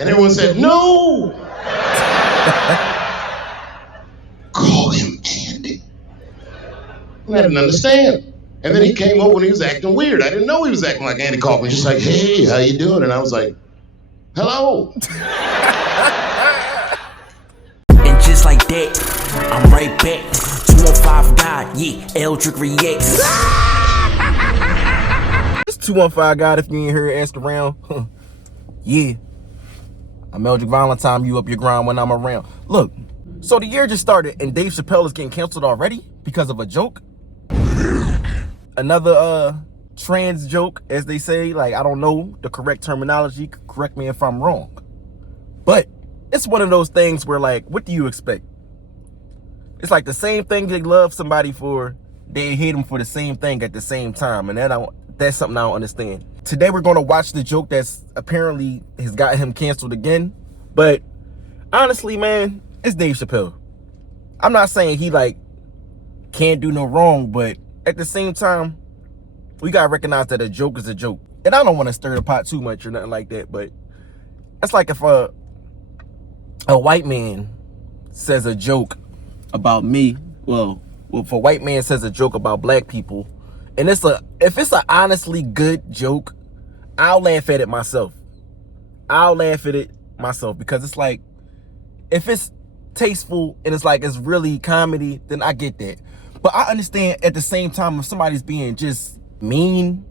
And everyone said, no! Call him Andy. And I didn't understand. And then he came over and he was acting weird. I didn't know he was acting like Andy Kaufman. Just like, hey, how you doing? And I was like, hello. And just like that, I'm right back. 215 God, yeah, Eldric reacts. It's 215 God if you ain't heard ask around. Yeah. I'm Eldric Valentine, you up your grind when I'm around. Look, so the year just started and Dave Chappelle is getting canceled already because of a joke. Another trans joke, as they say. Like, I don't know the correct terminology. Correct me if I'm wrong. But it's one of those things where, like, what do you expect? It's like the same thing they love somebody for, they hate them for the same thing at the same time. And that's something I don't understand. Today we're going to watch the joke that's apparently has got him canceled again. But honestly, man, it's Dave Chappelle. I'm not saying he, like, can't do no wrong, but at the same time, we got to recognize that a joke is a joke. And I don't want to stir the pot too much or nothing like that, but it's like if a white man says a joke about me, well, if a white man says a joke about black people, and if it's an honestly good joke, I'll laugh at it myself. Because it's like, if it's tasteful and it's like it's really comedy, then I get that. But I understand at the same time if somebody's being just mean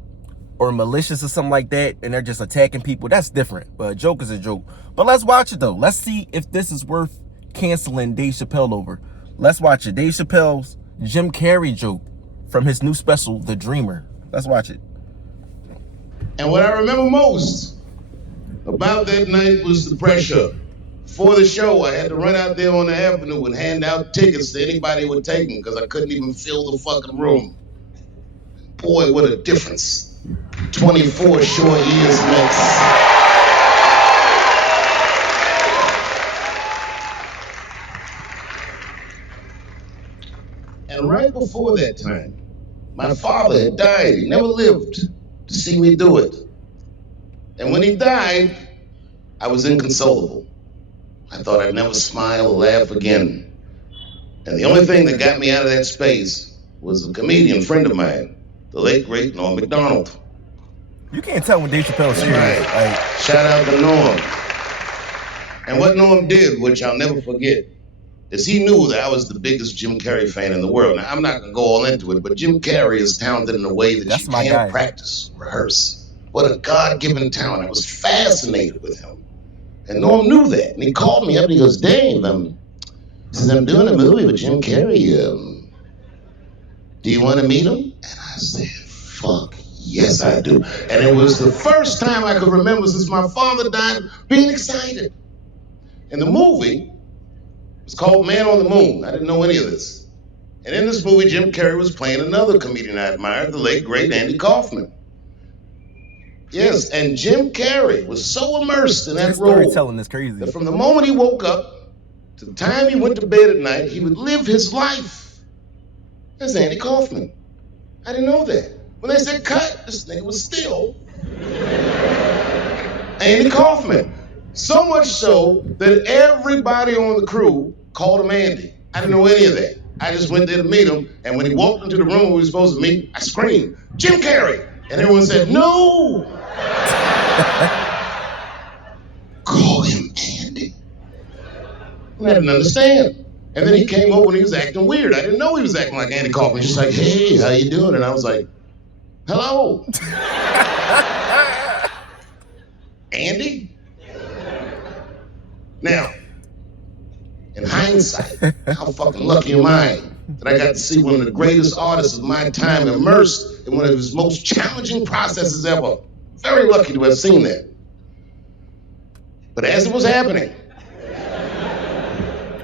or malicious or something like that and they're just attacking people, that's different. But a joke is a joke. But let's watch it though. Let's see if this is worth canceling Dave Chappelle over. Let's watch it. Dave Chappelle's Jim Carrey joke from his new special, The Dreamer. Let's watch it. And what I remember most about that night was the pressure. For the show, I had to run out there on the avenue and hand out tickets to anybody who would take them because I couldn't even fill the fucking room. Boy, what a difference 24 short years makes. And right before that time, my father had died. He never lived to see me do it. And when he died, I was inconsolable. I thought I'd never smile or laugh again. And the only thing that got me out of that space was a comedian friend of mine, the late, great Norm Macdonald. You can't tell when Dave Chappelle's serious. Right. Like, shout out to Norm. And what Norm did, which I'll never forget, is he knew that I was the biggest Jim Carrey fan in the world. Now, I'm not going to go all into it, but Jim Carrey is talented in a way that you can't practice, rehearse. What a God-given talent. I was fascinated with him. And Norm knew that. And he called me up and he goes, Dave, I'm doing a movie with Jim Carrey. Do you want to meet him? And I said, fuck, yes I do. And it was the first time I could remember since my father died being excited. And the movie was called Man on the Moon. I didn't know any of this. And in this movie, Jim Carrey was playing another comedian I admired, the late, great Andy Kaufman. Yes, and Jim Carrey was so immersed in that role storytelling is crazy. That from the moment he woke up to the time he went to bed at night, he would live his life as Andy Kaufman. I didn't know that. When they said cut, this nigga was still Andy Kaufman. So much so that everybody on the crew called him Andy. I didn't know any of that. I just went there to meet him, and when he walked into the room we were supposed to meet, I screamed, Jim Carrey! And everyone said, no! Call him Andy. And I didn't understand. And then he came over and he was acting weird. I didn't know he was acting like Andy Kaufman. Just like, hey, how you doing? And I was like, hello. Andy? Now, in hindsight, how fucking lucky am I that I got to see one of the greatest artists of my time immersed in one of his most challenging processes ever. Very lucky to have seen that. But as it was happening,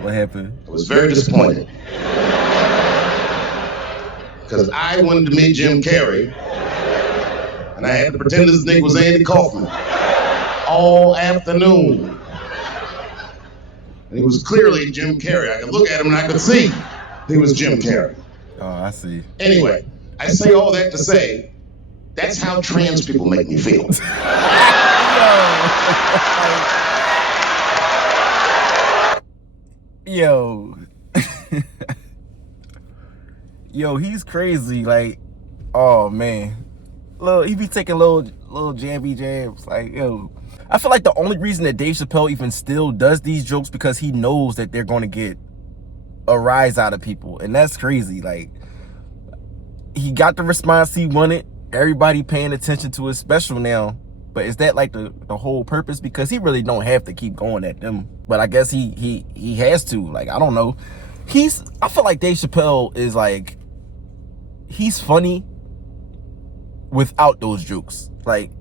what happened? I was very disappointed. Because I wanted to meet Jim Carrey, and I had to pretend this nigga was Andy Kaufman all afternoon. And he was clearly Jim Carrey. I could look at him and I could see he was Jim Carrey. Oh, I see. Anyway, I say all that to say, that's how trans people make me feel. Yo. Yo, he's crazy. Like, oh man. He be taking little jabby jabs. Like, yo. I feel like the only reason that Dave Chappelle even still does these jokes because he knows that they're gonna get a rise out of people. And that's crazy. Like, he got the response he wanted. Everybody paying attention to his special now. But is that like the whole purpose? Because he really don't have to keep going at them. But I guess he has to. Like, I don't know. I feel like Dave Chappelle is like, he's funny without those jokes. Like,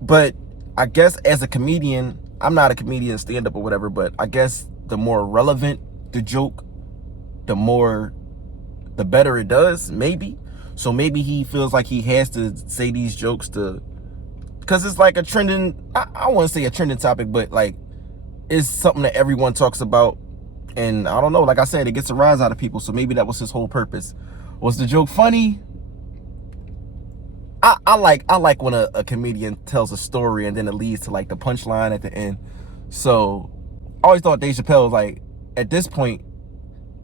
but I guess as a comedian, I'm not a comedian, stand up or whatever, but I guess the more relevant the joke, the better it does, maybe. So maybe he feels like he has to say these jokes because it's like a trending, I wouldn't say a trending topic, but like it's something that everyone talks about. And I don't know, like I said, it gets a rise out of people. So maybe that was his whole purpose. Was the joke funny? I like when a comedian tells a story and then it leads to like the punchline at the end. So I always thought Dave Chappelle was like, at this point,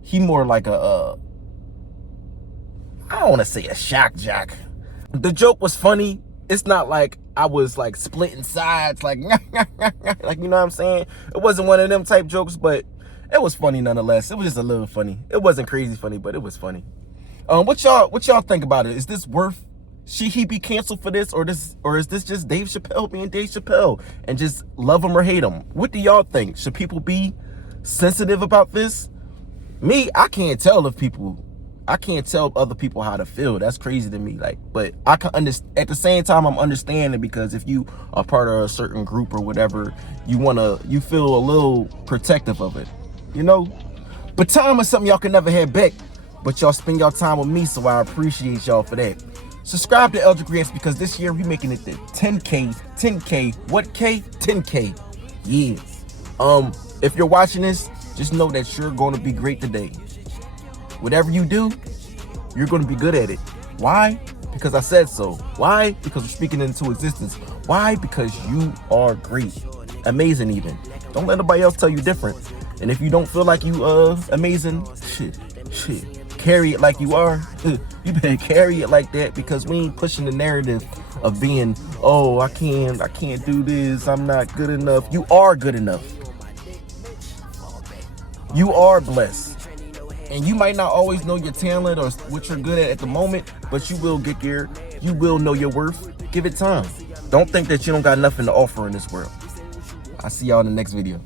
he more like I don't want to say a shock jock. The joke was funny. It's not like I was like splitting sides, like, like, you know what I'm saying? It wasn't one of them type jokes, but it was funny nonetheless. It was just a little funny. It wasn't crazy funny, but it was funny. What y'all think about it? Is this worth? Should he be canceled for this, or is this just Dave Chappelle being Dave Chappelle and just love him or hate him? What do y'all think? Should people be sensitive about this? Me, I can't tell other people how to feel. That's crazy to me. Like, but I can understand. At the same time, I'm understanding, because if you are part of a certain group or whatever, you feel a little protective of it, you know. But time is something y'all can never have back. But y'all spend y'all time with me, so I appreciate y'all for that. Subscribe to Eldric Reacts, because this year we making it to 10K. What K? 10K. Yes. If you're watching this, just know that you're going to be great today. Whatever you do, you're going to be good at it. Why? Because I said so. Why? Because we're speaking into existence. Why? Because you are great. Amazing even. Don't let nobody else tell you different. And if you don't feel like you amazing, shit. Carry it like you are. You better carry it like that, because we ain't pushing the narrative of being, oh, I can't do this, I'm not good enough. You are good enough. You are blessed. And you might not always know your talent or what you're good at the moment, but you will get there. You will know your worth. Give it time. Don't think that you don't got nothing to offer in this world. I'll see y'all in the next video.